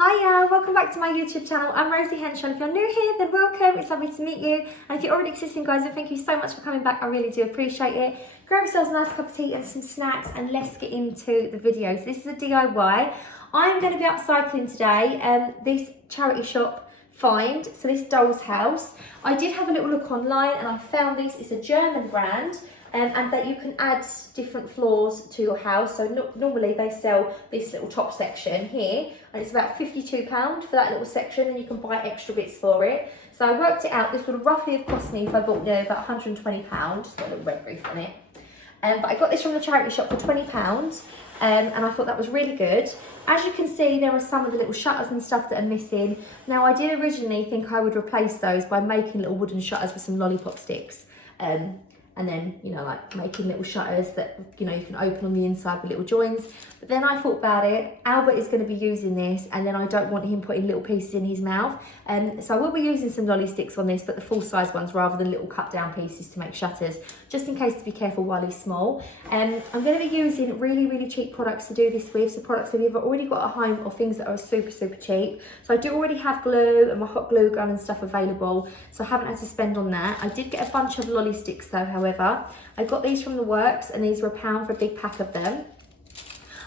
Hiya, welcome back to my YouTube channel. I'm Rosie Henshaw. If you're new here, then welcome. It's lovely to meet you. And if you're already existing, guys, then thank you so much for coming back. I really do appreciate it. Grab yourselves a nice cup of tea and some snacks, and let's get into the video. So this is a DIY. I'm going to be upcycling today. This charity shop find, so this Doll's House. I did have a little look online and I found this. It's a German brand. And that you can add different floors to your house. So normally they sell this little top section here, and it's about £52 for that little section, and you can buy extra bits for it. So I worked it out. This would roughly have cost me, if I bought it, about £120. Just got a little red roof on it. But I got this from the charity shop for £20, and I thought that was really good. As you can see, there are some of the little shutters and stuff that are missing. Now, I did originally think I would replace those by making little wooden shutters with some lollipop sticks. And then, you know, like making little shutters that, you know, you can open on the inside with little joins. But then I thought about it, Albert is going to be using this, and then I don't want him putting little pieces in his mouth. So I will be using some lolly sticks on this, but the full size ones rather than little cut down pieces to make shutters, just in case to be careful while he's small. I'm going to be using really cheap products to do this with, so products that you've already got at home or things that are super cheap. So I do already have glue and my hot glue gun and stuff available, so I haven't had to spend on that. I did get a bunch of lolly sticks though, however. I got these from the works, and these were £1 for a big pack of them.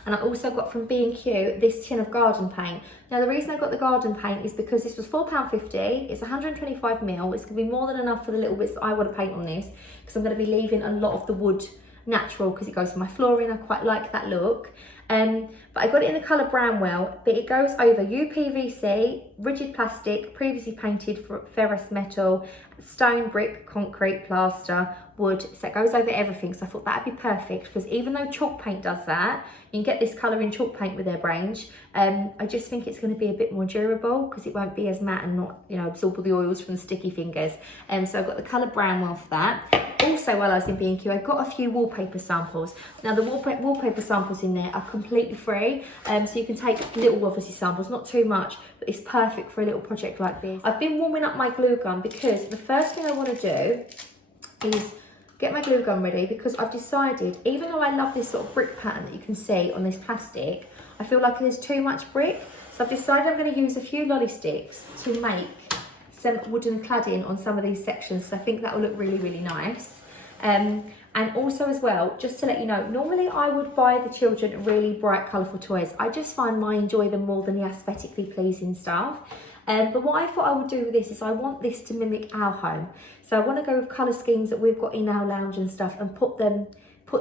And I also got from B&Q this tin of garden paint. Now, the reason I got the garden paint is because this was £4.50. It's 125ml. It's going to be more than enough for the little bits that I want to paint on this, because I'm going to be leaving a lot of the wood natural because it goes for my flooring. I quite like that look. But I got it in the colour Brownwell, but it goes over UPVC, rigid plastic, previously painted for ferrous metal, stone, brick, concrete, plaster, wood. So it goes over everything. So I thought that'd be perfect, because even though chalk paint does that, you can get this colour in chalk paint with their range. I just think it's going to be a bit more durable because it won't be as matte and not, you know, absorb all the oils from the sticky fingers. So I've got the colour Brownwell for that. Also, while I was in B&Q, I got a few wallpaper samples. Now, the wallpaper samples in there are completely free, so you can take little, obviously, samples, not too much, but it's perfect for a little project like this. I've been warming up my glue gun because the first thing I want to do is get my glue gun ready, because I've decided, even though I love this sort of brick pattern that you can see on this plastic, I feel like there's too much brick. So I've decided I'm going to use a few lolly sticks to make some wooden cladding on some of these sections, so I think that will look really nice. And also as well, just to let you know, normally I would buy the children really bright colourful toys. I just find I enjoy them more than the aesthetically pleasing stuff. But what I thought I would do with this is I want this to mimic our home. So I want to go with colour schemes that we've got in our lounge and stuff, and put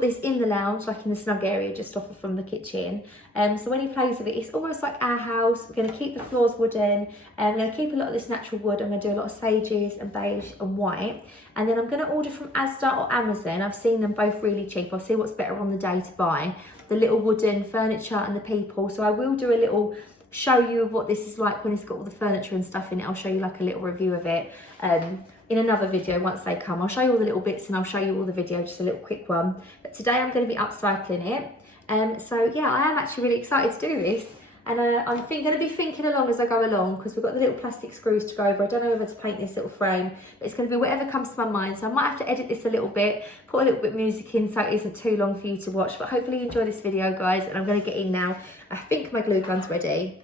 this in the lounge, like in the snug area just off from the kitchen. So when he plays with it, it's almost like our house. We're going to keep the floors wooden, and we're going to keep a lot of this natural wood. I'm going to do a lot of sages and beige and white. And then I'm going to order from Asda or Amazon. I've seen them both really cheap. I'll see what's better on the day to buy. The little wooden furniture and the people. So I will do a little show you of what this is like when it's got all the furniture and stuff in it. I'll show you like a little review of it in another video once they come. I'll show you all the little bits, and I'll show you all the video, just a little quick one. But today I'm going to be upcycling it. So yeah, I am actually really excited to do this. And I'm going to be thinking along as I go along, because we've got the little plastic screws to go over. I don't know whether to paint this little frame, but it's going to be whatever comes to my mind. So I might have to edit this a little bit, put a little bit of music in so it isn't too long for you to watch. But hopefully you enjoy this video, guys. And I'm going to get in now. I think my glue gun's ready.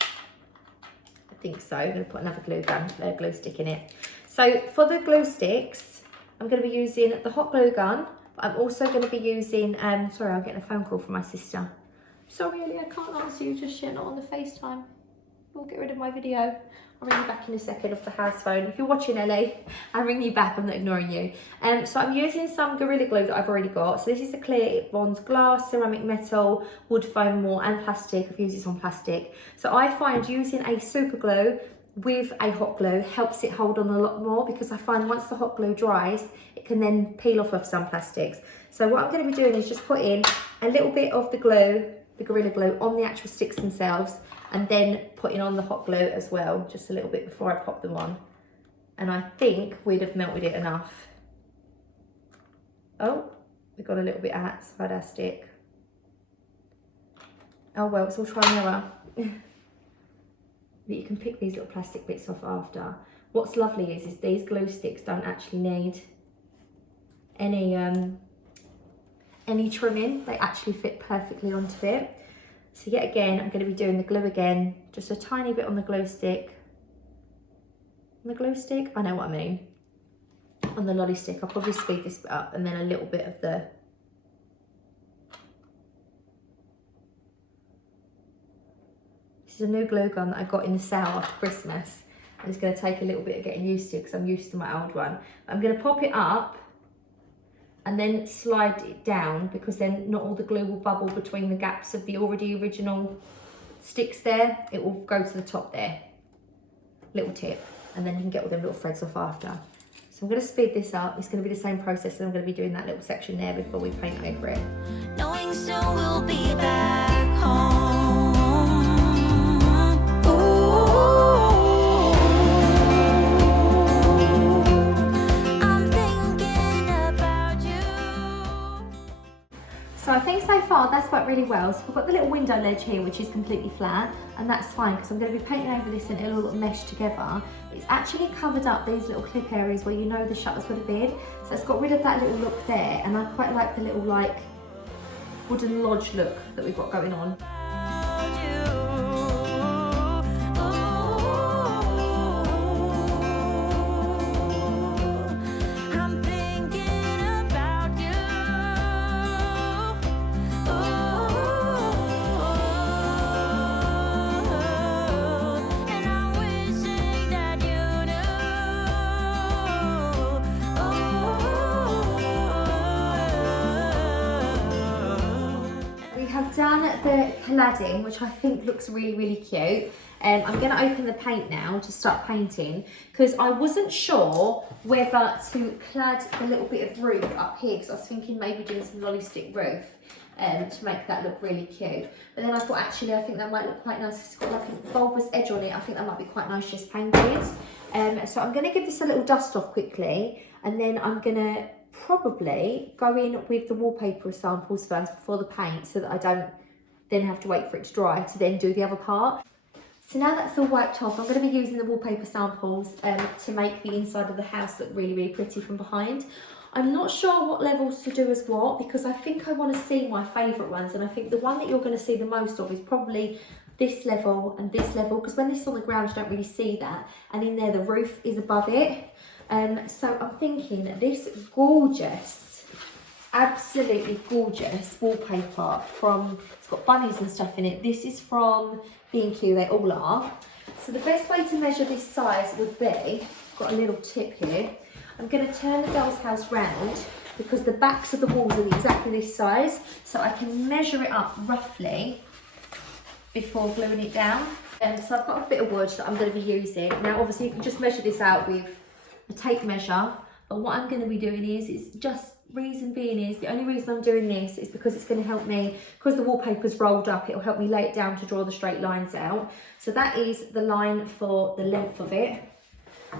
I think so. I'm going to put another glue stick in it. So for the glue sticks, I'm going to be using the hot glue gun. But I'm also going to be using, sorry, I'm getting a phone call from my sister. Sorry, Ellie, I can't answer you just yet, not on the FaceTime. We'll get rid of my video. I'll ring you back in a second off the house phone. If you're watching, Ellie, I'll ring you back. I'm not ignoring you. So I'm using some Gorilla Glue that I've already got. So this is the clear. It bonds glass, ceramic, metal, wood, foam, wool, and plastic. I've used this on plastic. So I find using a super glue with a hot glue helps it hold on a lot more, because I find once the hot glue dries, it can then peel off of some plastics. So what I'm going to be doing is just putting a little bit of the glue, the Gorilla Glue, on the actual sticks themselves, and then putting on the hot glue as well, just a little bit before I pop them on. And I think we'd have melted it enough. Oh, we got a little bit outside our stick. Oh well, it's all trial and error. But you can pick these little plastic bits off after. What's lovely is these glue sticks don't actually need any trimming. They actually fit perfectly onto it. So yet again, I'm going to be doing the glue again, just a tiny bit on the glue stick. On the glue stick? I know what I mean. On the lolly stick, I'll probably speed this bit up, and then a little bit of the... This is a new glue gun that I got in the sale after Christmas. And it's going to take a little bit of getting used to because I'm used to my old one. I'm going to pop it up and then slide it down, because then not all the glue will bubble between the gaps of the already original sticks there. It will go to the top there. Little tip. And then you can get all them little threads off after. So I'm going to speed this up. It's going to be the same process, and I'm going to be doing that little section there before we paint over it. Knowing soon we'll be back home. So I think so far that's worked really well. So we've got the little window ledge here, which is completely flat, and that's fine because I'm going to be painting over this and it'll all mesh together. It's actually covered up these little clip areas where you know the shutters would have been. So it's got rid of that little look there, and I quite like the little like wooden lodge look that we've got going on. I've done the cladding, which I think looks really, really cute. I'm going to open the paint now to start painting, because I wasn't sure whether to clad a little bit of roof up here, because I was thinking maybe doing some lolly stick roof to make that look really cute. But then I thought actually I think that might look quite nice because it's got like a bulbous edge on it. I think that might be quite nice just painted. So I'm going to give this a little dust off quickly, and then I'm going to probably go in with the wallpaper samples first before the paint, so that I don't then have to wait for it to dry to then do the other part. So now that's all wiped off, I'm going to be using the wallpaper samples to make the inside of the house look really, really pretty from behind. I'm not sure what levels to do as what, because I think I want to see my favourite ones, and I think the one that you're going to see the most of is probably this level and this level, because when this is on the ground you don't really see that, and in there the roof is above it. So I'm thinking this gorgeous, absolutely gorgeous wallpaper from, it's got bunnies and stuff in it. This is from B&Q, they all are. So the best way to measure this size would be, I've got a little tip here. I'm going to turn the doll's house round because the backs of the walls are exactly this size, so I can measure it up roughly before gluing it down. So I've got a bit of wood that I'm going to be using. Now obviously you can just measure this out with a tape measure, but what I'm going to be doing is just reason being is, the only reason I'm doing this is because it's going to help me, because the wallpaper's rolled up, it'll help me lay it down to draw the straight lines out. So that is the line for the length of it,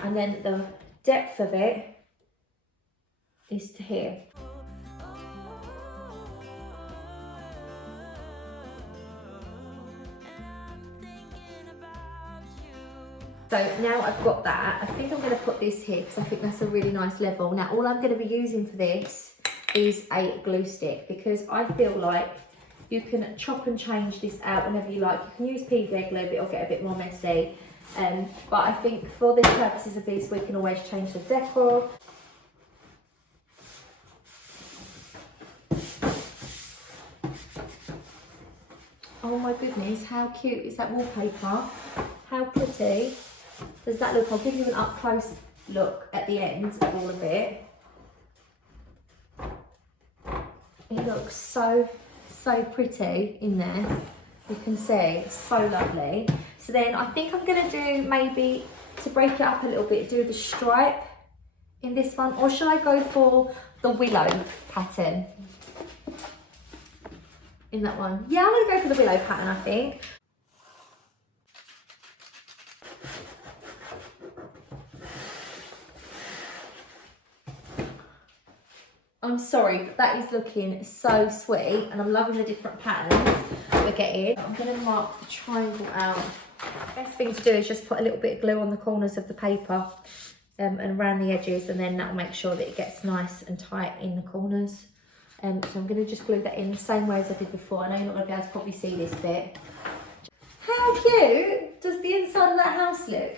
and then the depth of it is to here. So now I've got that, I think I'm going to put this here because I think that's a really nice level. Now all I'm going to be using for this is a glue stick, because I feel like you can chop and change this out whenever you like. You can use PVA glue, but it'll get a bit more messy. But I think for the purposes of this, we can always change the decor. Oh my goodness, how cute is that wallpaper? How pretty does that look? I'll give you an up close look at the end of all of it. It looks so pretty in there. You can see, it's so lovely. So then I think I'm going to do, maybe to break it up a little bit, do the stripe in this one, or should I go for the willow pattern in that one? Yeah, I'm going to go for the willow pattern, I think. I'm sorry, but that is looking so sweet, and I'm loving the different patterns we're getting. I'm going to mark the triangle out. Best thing to do is just put a little bit of glue on the corners of the paper and around the edges, and then that'll make sure that it gets nice and tight in the corners. So I'm going to just glue that in the same way as I did before. I know you're not going to be able to probably see this bit. How cute does the inside of that house look?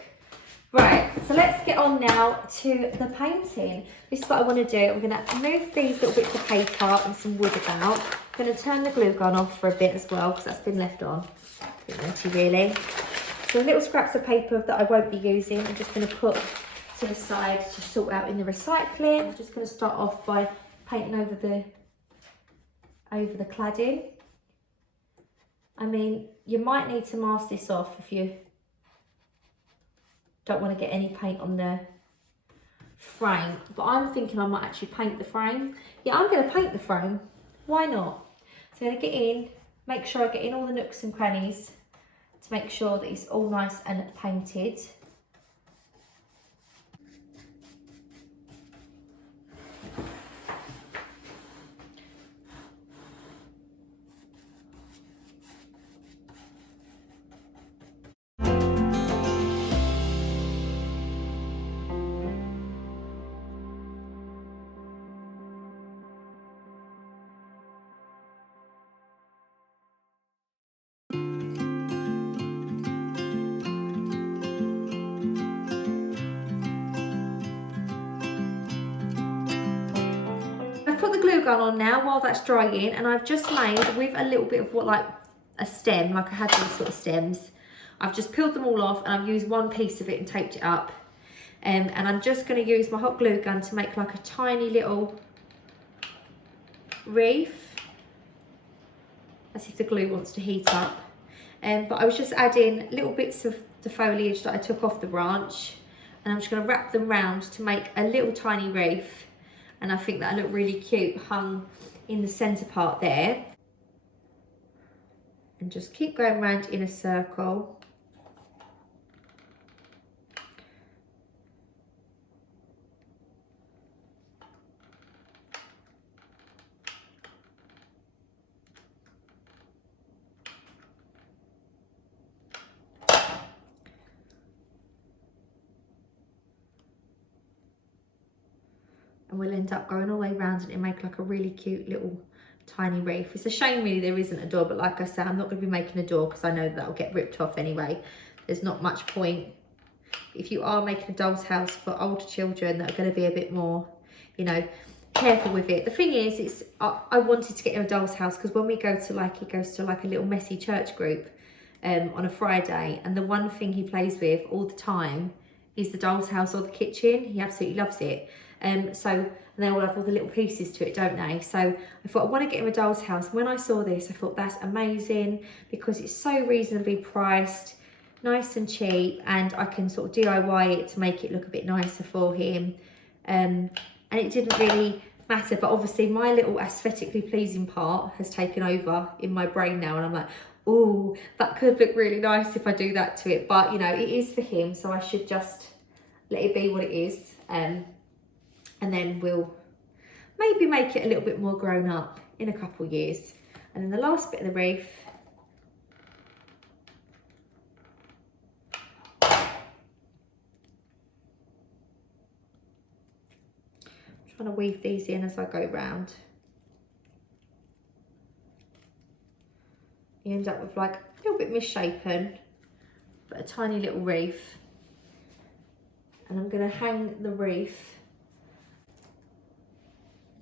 Right, so let's get on now to the painting. This is what I want to do. I'm going to move these little bits of paper and some wood about. I'm going to turn the glue gun off for a bit as well because that's been left on. A bit naughty really. So little scraps of paper that I won't be using, I'm just going to put to the side to sort out in the recycling. I'm just going to start off by painting over the cladding. I mean, you might need to mask this off if you don't want to get any paint on the frame, but I'm thinking I might actually paint the frame. Yeah, I'm going to paint the frame. Why not? So I'm going to get in, make sure I get in all the nooks and crannies to make sure that it's all nice and painted. I've put the glue gun on now while that's drying, and I've just made with a little bit of what, like a stem, like I had these sort of stems. I've just peeled them all off and I've used one piece of it and taped it up. And I'm just going to use my hot glue gun to make like a tiny little wreath, as if the glue wants to heat up. But I was just adding little bits of the foliage that I took off the branch, and I'm just going to wrap them round to make a little tiny wreath. And I think that'll look really cute hung in the centre part there. And just keep going round in a circle. And we'll end up going all the way around and it'll make like a really cute little tiny wreath. It's a shame really there isn't a door, but like I said, I'm not going to be making a door because I know that'll get ripped off anyway. There's not much point. If you are making a doll's house for older children that are going to be a bit more, you know, careful with it. The thing is, I wanted to get him a doll's house because when we go to like, he goes to like a little messy church group on a Friday, and the one thing he plays with all the time is the doll's house or the kitchen. He absolutely loves it. And they all have all the little pieces to it, don't they? So I thought I want to get him a doll's house. When I saw this, I thought that's amazing because it's so reasonably priced, nice and cheap, and I can sort of DIY it to make it look a bit nicer for him. And it didn't really matter, but obviously my little aesthetically pleasing part has taken over in my brain now, and I'm like, oh, that could look really nice if I do that to it. But you know, it is for him, so I should just let it be what it is. And then we'll maybe make it a little bit more grown up in a couple of years. And then the last bit of the wreath, I'm trying to weave these in as I go round. You end up with like a little bit misshapen, but a tiny little wreath. And I'm going to hang the wreath.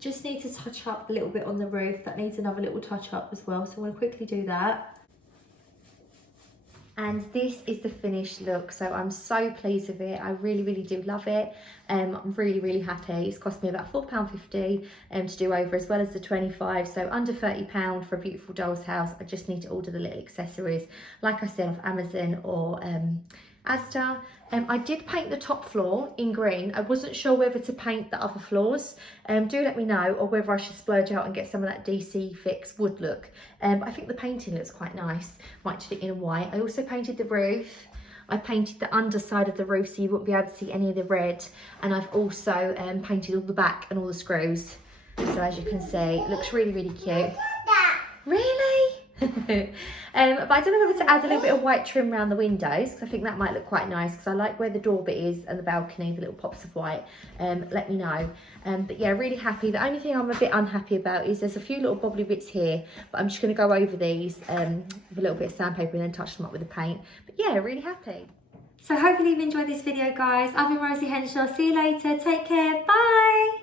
Just need to touch up a little bit on the roof. That needs another little touch up as well. So I'm going to quickly do that. And this is the finished look. So I'm so pleased with it. I really, really do love it. I'm really, really happy. It's cost me about £4.50 to do over, as well as the 25. So under £30 for a beautiful doll's house. I just need to order the little accessories, like I said, off Amazon or Asda. I did paint the top floor in green. I wasn't sure whether to paint the other floors. Do let me know, or whether I should splurge out and get some of that DC Fix wood look. I think the painting looks quite nice. Might do it in white. I also painted the roof. I painted the underside of the roof so you won't be able to see any of the red. And I've also painted all the back and all the screws. So as you can see, it looks really, really cute. Really? But I don't know whether to add a little bit of white trim around the windows, because I think that might look quite nice, because I like where the door bit is and the balcony, the little pops of white. Let me know. But yeah, really happy. The only thing I'm a bit unhappy about is there's a few little bobbly bits here, but I'm just going to go over these with a little bit of sandpaper and then touch them up with the paint. But yeah, really happy. So hopefully you've enjoyed this video, guys. I've been Rosie Henshaw. See you later. Take care. Bye.